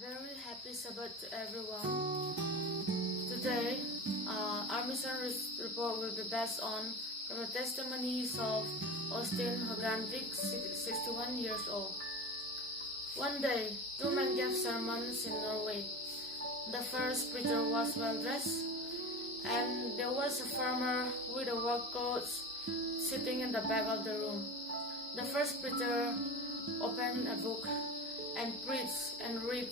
very happy Sabbath to everyone. Today, our mission report will be based on from the testimonies of Øystein Hogganvik, 61 years old. One day, two men gave sermons in Norway. The first preacher was well dressed, and there was a farmer with a work clothes sitting in the back of the room. The first preacher opened a book and preached and read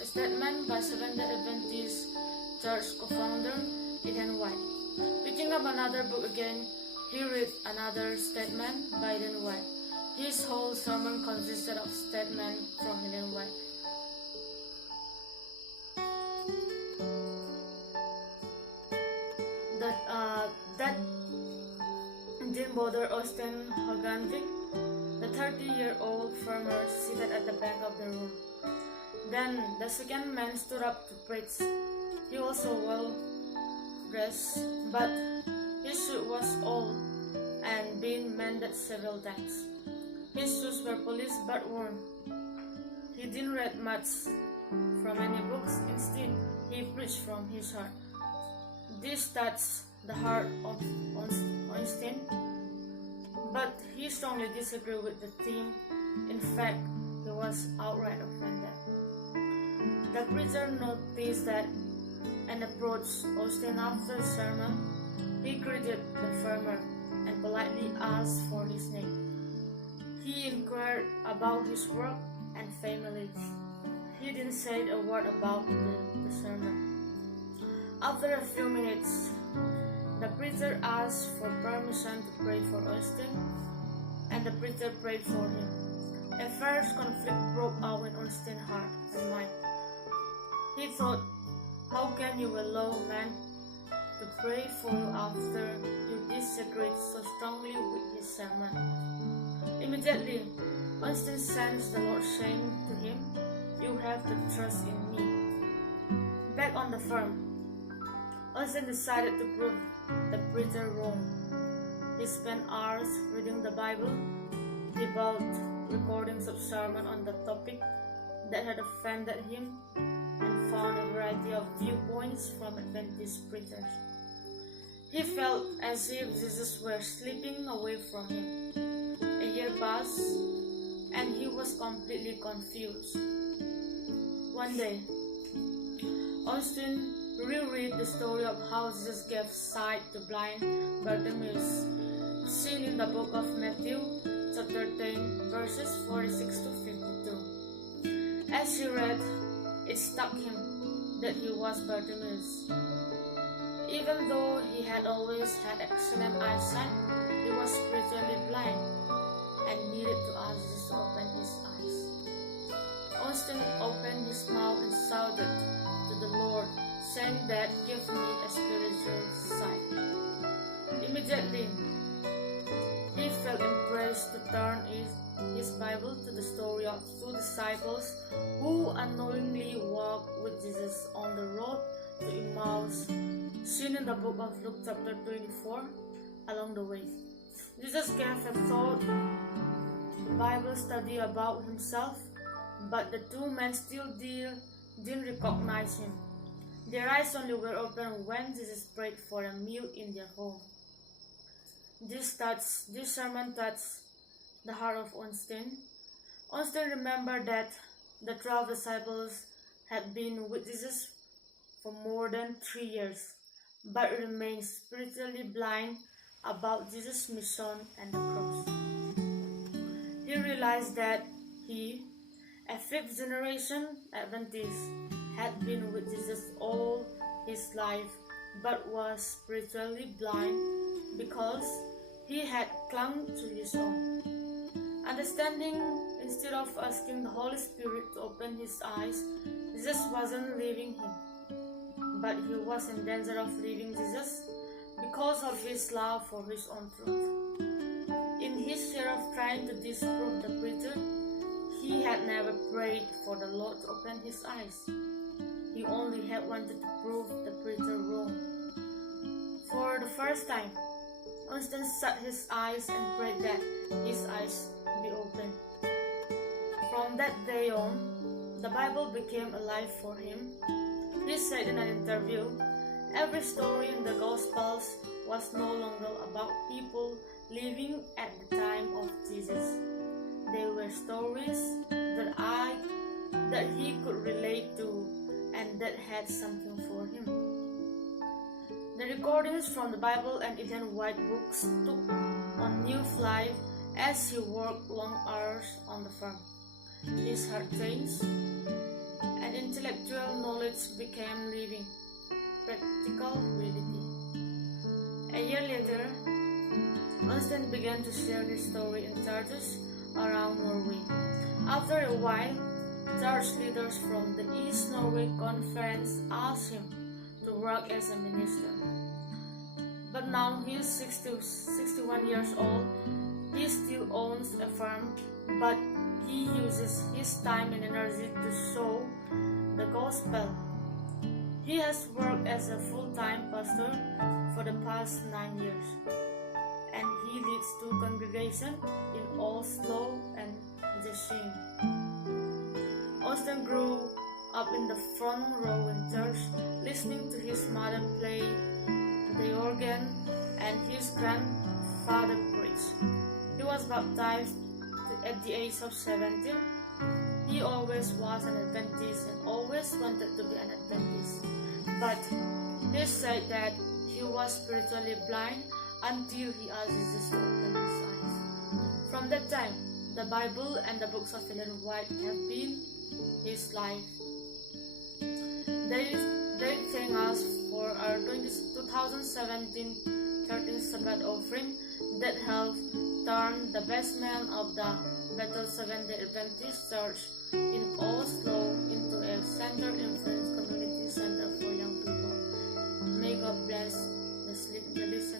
a statement by Seventh-day Adventist Church co-founder Eden White. Picking up another book again, he read another statement by Eden White. His whole sermon consisted of statements from Eden White. That didn't bother Øystein Hogganvik, the 30-year-old farmer seated at the back of the room. Then the second man stood up to preach. He also well dressed, but his suit was old and been mended several times. His shoes were polished but worn. He didn't read much from any books. Instead, he preached from his heart. This touched the heart of Øystein, but he strongly disagreed with the theme. In fact, he was outright offended. The preacher noticed that and approached Øystein after the sermon. He greeted the farmer and politely asked for his name. He inquired about his work and family. He didn't say a word about the sermon. After a few minutes, the preacher asked for permission to pray for Øystein, and the preacher prayed for him. A fierce conflict broke out in Øystein's heart and mind. He thought, how can you allow man to pray for you after you disagreed so strongly with his sermon? Immediately, Øystein sensed the Lord saying to him, you have to trust in me. Back on the farm, Øystein decided to prove the preacher wrong. He spent hours reading the Bible. He bought recordings of sermons on the topic that had offended him and found a variety of viewpoints from Adventist preachers. He felt as if Jesus were slipping away from him. A year passed, and he was completely confused. One day, Øystein reread the story of how Jesus gave sight to blind Bartimaeus, seen in the book of Matthew, chapter 10, verses 46 to 52. As he read, it struck him that he was Bartimaeus. Even though he had always had excellent eyesight, he was spiritually blind and needed to ask Jesus to open his eyes. Øystein opened his mouth and shouted to the Lord, saying that, give me a spiritual sight. Immediately, he felt impressed to turn his Bible to the story of two disciples who unknowingly walked with Jesus on the road to Emmaus, seen in the book of Luke chapter 24, along the way. Jesus gave a thought Bible study about himself, but the two men still didn't recognize him. Their eyes only were open when Jesus prayed for a meal in their home. This sermon touched the heart of Øystein. Øystein remembered that the 12 disciples had been with Jesus for more than 3 years, but remained spiritually blind about Jesus' mission and the cross. He realized that he, a fifth-generation Adventist, had been with Jesus all his life, but was spiritually blind because he had clung to his own understanding. Instead of asking the Holy Spirit to open his eyes, Jesus wasn't leaving him, but he was in danger of leaving Jesus because of his love for his own truth. In his fear of trying to disprove the preacher, he had never prayed for the Lord to open his eyes. He only had wanted to prove the preacher wrong. For the first time, Øystein shut his eyes and prayed that his eyes be open. From that day on, the Bible became alive for him. He said in an interview, every story in the Gospels was no longer about people living at the time of Jesus. They were stories that he could relate to and that had something for him. The recordings from the Bible and Ellen White books took on new life as he worked long hours on the farm. His heart changed, and intellectual knowledge became living, practical reality. A year later, Øystein began to share his story in churches around Norway. After a while, church leaders from the East Norway Conference asked him to work as a minister. But now he is 61 years old. He still owns a farm, but he uses his time and energy to show the gospel. He has worked as a full-time pastor for the past 9 years, and he leads 2 congregations in Oslo and Jessheim. Øystein grew up in the front row in church, listening to his mother play the organ and his grandfather preach. He was baptized at the age of 17. He always was an Adventist and always wanted to be an Adventist. But he said that he was spiritually blind until he asked Jesus to open his eyes. From that time, the Bible and the books of Ellen White have been his life. They thank us for our 2017-13 Sabbath offering that helped turn the basement of the Bethel Seventh-day Adventist Church in Oslo into a center influence community center for young people. May God bless the listeners.